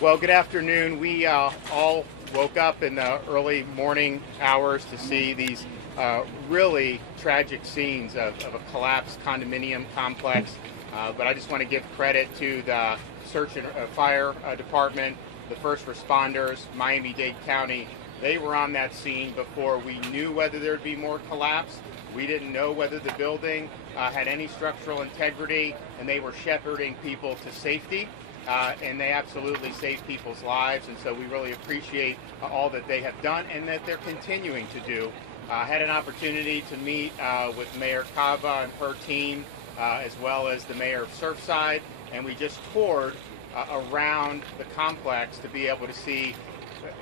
Well, good afternoon. We all woke up in the early morning hours to see these really tragic scenes of a collapsed condominium complex. But I just want to give credit to the search and fire department, the first responders, Miami-Dade County. They were on that scene before we knew whether there'd be more collapse. We didn't know whether the building had any structural integrity, and they were shepherding people to safety. And they absolutely saved people's lives, and so we really appreciate all that they have done and that they're continuing to do. I had an opportunity to meet with Mayor Cava and her team, as well as the mayor of Surfside, and we just toured around the complex to be able to see,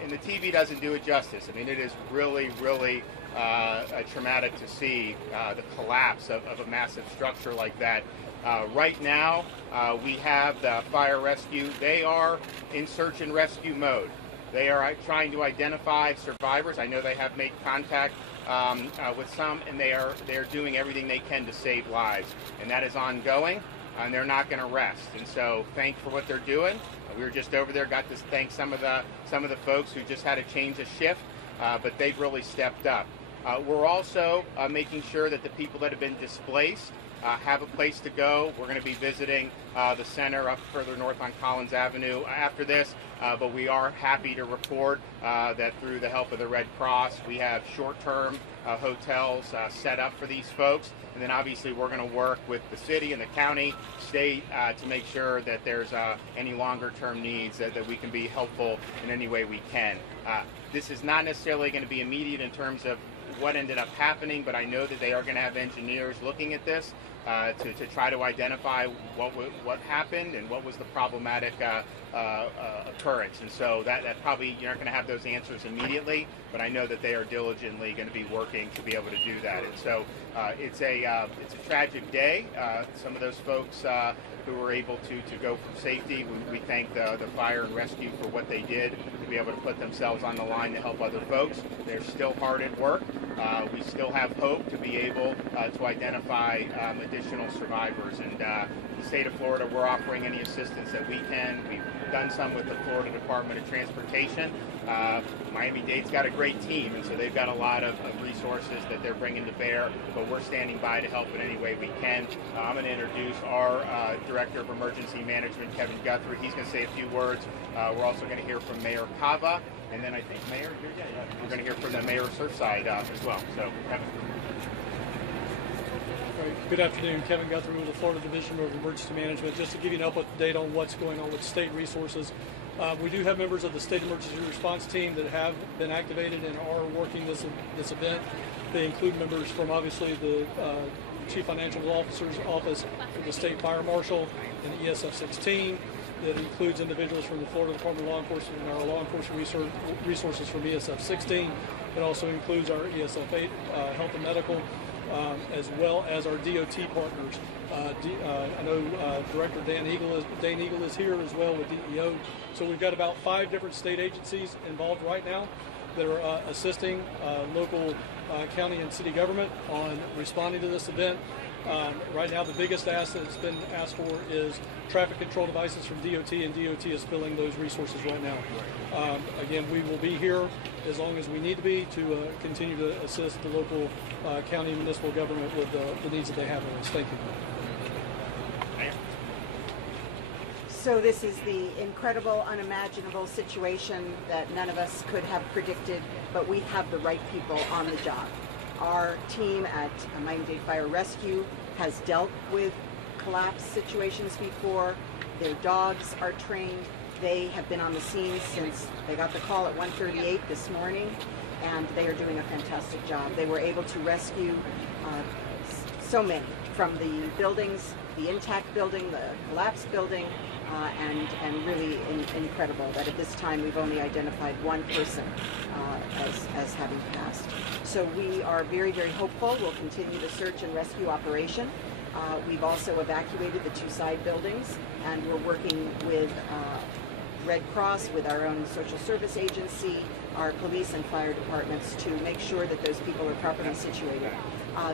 and the TV doesn't do it justice. I mean, it is really, really traumatic to see the collapse of a massive structure like that. Right now, we have the fire rescue. They are in search and rescue mode. They are trying to identify survivors. I know they have made contact with some, and they are doing everything they can to save lives, and that is ongoing. And they're not going to rest. And so, thank for what they're doing. We were just over there, got to thank some of the folks who just had to change a shift, but they've really stepped up. We're also making sure that the people that have been displaced have a place to go. We're going to be visiting the center up further north on Collins Avenue after this, but we are happy to report that through the help of the Red Cross, we have short-term hotels set up for these folks. And then obviously we're going to work with the city and the county, state, to make sure that there's any longer-term needs that we can be helpful in any way we can. This is not necessarily going to be immediate in terms of what ended up happening, but I know that they are going to have engineers looking at this to try to identify what happened and what was the problematic occurrence. And so that probably you're not going to have those answers immediately, but I know that they are diligently going to be working to be able to do that. And so it's a tragic day. Some of those folks who were able to go for safety, we thank the fire and rescue for what they did to be able to put themselves on the line to help other folks. They're still hard at work. We still have hope to be able to identify additional survivors. And the state of Florida, we're offering any assistance that we can. We've done some with the Florida Department of Transportation. Miami-Dade's got a great team, and so they've got a lot of resources that they're bringing to bear, but we're standing by to help in any way we can. I'm going to introduce our Director of Emergency Management, Kevin Guthrie. He's going to say a few words. We're also going to hear from Mayor Cava, and then I think Mayor, we're going to hear from the Mayor of Surfside as well. So, Kevin. Good afternoon, Kevin Guthrie with the Florida Division of Emergency Management. Just to give you an update on what's going on with state resources, we do have members of the State Emergency Response Team that have been activated and are working this event. They include members from obviously the Chief Financial Officer's Office, from the State Fire Marshal, and ESF 16. That includes individuals from the Florida Department of Law Enforcement and our law enforcement resources from ESF 16. It also includes our ESF 8 Health and Medical, as well as our DOT partners. I know Director Dan Eagle is here as well with DEO. So we've got about 5 different state agencies involved right now that are assisting local county and city government on responding to this event. Right now, the biggest ask that's been asked for is traffic control devices from DOT, and DOT is filling those resources right now. Again, we will be here as long as we need to be to continue to assist the local county and municipal government with the needs that they have in us. Thank you. So this is the incredible, unimaginable situation that none of us could have predicted, but we have the right people on the job. Our team at Miami-Dade Fire Rescue has dealt with collapse situations before. Their dogs are trained. They have been on the scene since they got the call at 1:38 this morning, and they are doing a fantastic job. They were able to rescue so many from the buildings, the intact building, the collapsed building, and really incredible that at this time we've only identified one person as having passed. So we are very, very hopeful. We'll continue the search and rescue operation. We've also evacuated the 2 side buildings, and we're working with Red Cross, with our own social service agency, our police and fire departments to make sure that those people are properly situated.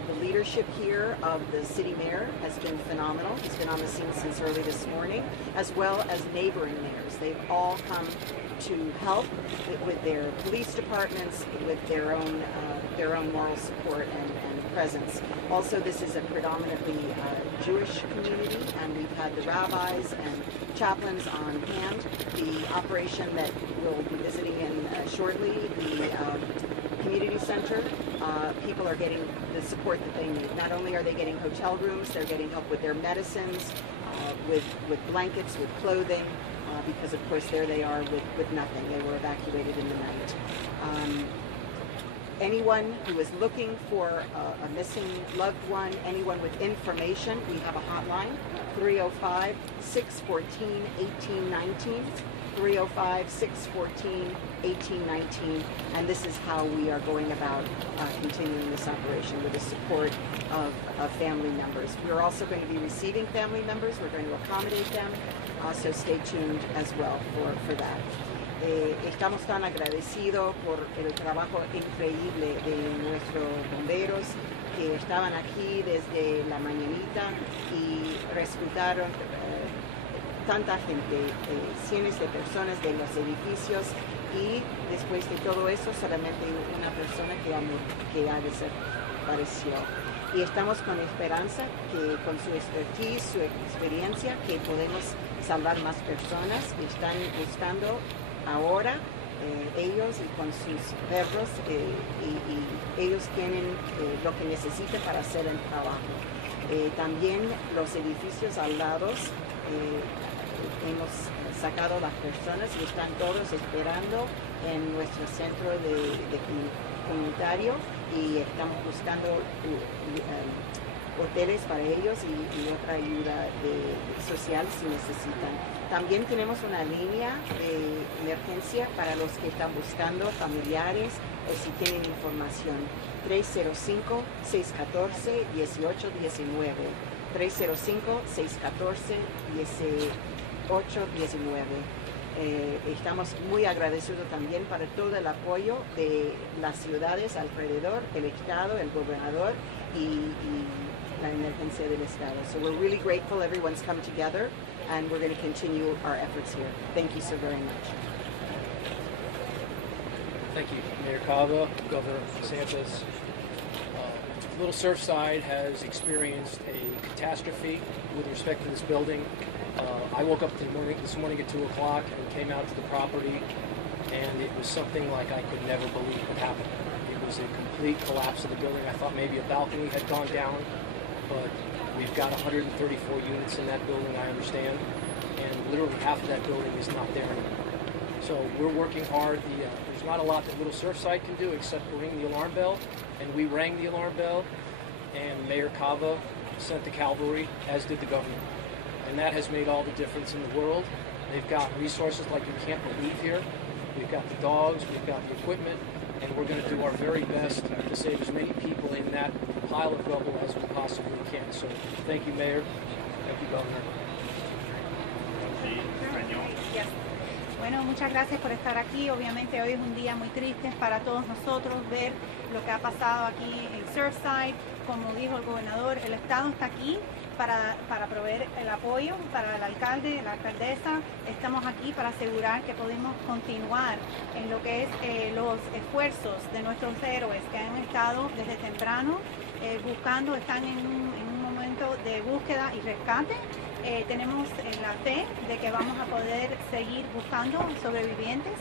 The leadership here of the city mayor has been phenomenal. He's been on the scene since early this morning, as well as neighboring mayors. They've all come to help with their police departments, with their own moral support and presence. Also, this is a predominantly Jewish community, and we've had the rabbis and chaplains on hand. The operation that we'll be visiting in shortly, the community center, people are getting the support that they need. Not only are they getting hotel rooms, they're getting help with their medicines, with blankets, with clothing, because of course there they are with nothing. They were evacuated in the night. Anyone who is looking for a missing loved one, anyone with information, we have a hotline, 305-614-1819. 305-614-1819, and this is how we are going about continuing this operation with the support of family members. We're also going to be receiving family members. We're going to accommodate them, so stay tuned as well for that. Estamos tan agradecidos por el trabajo increíble de nuestros bomberos que estaban aquí desde la mañanita y rescataron tanta gente, cientos de personas de los edificios, y después de todo eso solamente una persona que ha desaparecido. Y estamos con esperanza que con su expertise, su experiencia, que podemos salvar más personas que están buscando ahora, ellos y con sus perros, y ellos tienen lo que necesitan para hacer el trabajo. También los edificios al lado, hemos sacado las personas y están todos esperando en nuestro centro de comunitario, y estamos buscando hoteles para ellos y otra ayuda social si necesitan. También tenemos una línea de emergencia para los que están buscando familiares o si tienen información. 305-614-1819. 305-614-1819. Estamos muy agradecidos también para todo el apoyo de las ciudades alrededor, el Estado, el gobernador y la emergencia del Estado. So we're really grateful everyone's come together, and we're going to continue our efforts here. Thank you so very much. Thank you, Mayor Cava, Governor DeSantis. Little Surfside has experienced a catastrophe with respect to this building. I woke up this morning at 2 o'clock and came out to the property, and it was something like I could never believe would happen. It was a complete collapse of the building. I thought maybe a balcony had gone down, but we've got 134 units in that building, I understand, and literally half of that building is not there anymore. So we're working hard. There's not a lot that Little Surfside can do except ring the alarm bell, and we rang the alarm bell, and Mayor Cava sent the cavalry, as did the governor. And that has made all the difference in the world. They've got resources like you can't believe here. We've got the dogs, we've got the equipment, and we're going to do our very best to save as many people in that pile of rubble as we possibly can. So thank you, Mayor. Thank you, Governor. Bueno, muchas gracias por estar aquí. Obviamente hoy es un día muy triste para todos nosotros ver lo que ha pasado aquí en Surfside. Como dijo el gobernador, el Estado está aquí para proveer el apoyo para el alcalde, la alcaldesa. Estamos aquí para asegurar que podemos continuar en lo que es los esfuerzos de nuestros héroes que han estado desde temprano buscando, están en un momento de búsqueda y rescate. Tenemos la fe de que vamos a poder seguir buscando sobrevivientes,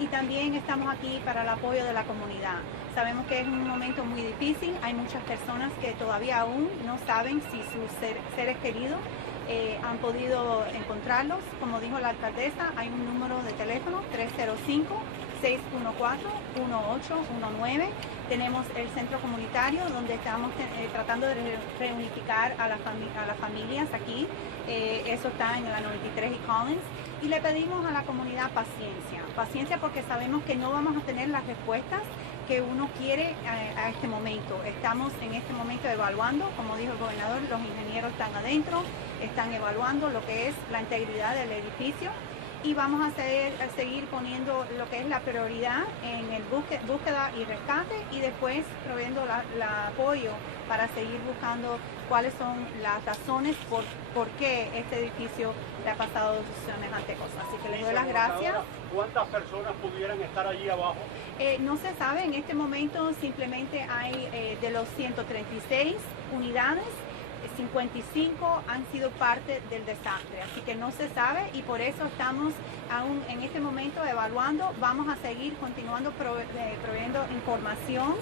y también estamos aquí para el apoyo de la comunidad. Sabemos que es un momento muy difícil, hay muchas personas que todavía aún no saben si sus seres queridos han podido encontrarlos. Como dijo la alcaldesa, hay un número de teléfono, 305-614-1819. Tenemos el centro comunitario donde estamos tratando de reunificar a las familias aquí. Eso está en la 93 y Collins. Y le pedimos a la comunidad paciencia porque sabemos que no vamos a tener las respuestas que uno quiere a este momento. Estamos en este momento evaluando, como dijo el gobernador, los ingenieros están adentro, están evaluando lo que es la integridad del edificio. y vamos a seguir poniendo lo que es la prioridad en el búsqueda y rescate, y después proveyendo el apoyo para seguir buscando cuáles son las razones por qué este edificio le ha pasado semejante cosa. Así que les doy las gracias. ¿Cuántas personas pudieran estar allí abajo? No se sabe, en este momento simplemente hay de los 136 unidades, 55 han sido parte del desastre, así que no se sabe, y por eso estamos aún en este momento evaluando. Vamos a seguir continuando proveyendo información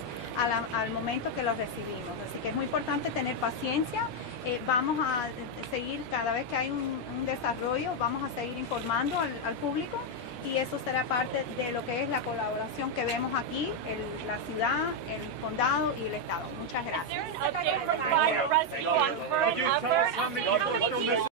al momento que lo recibimos, así que es muy importante tener paciencia. Vamos a seguir, cada vez que hay un desarrollo, vamos a seguir informando al público, y eso será parte de lo que es la colaboración que vemos aquí, la ciudad, el condado y el estado. Muchas gracias.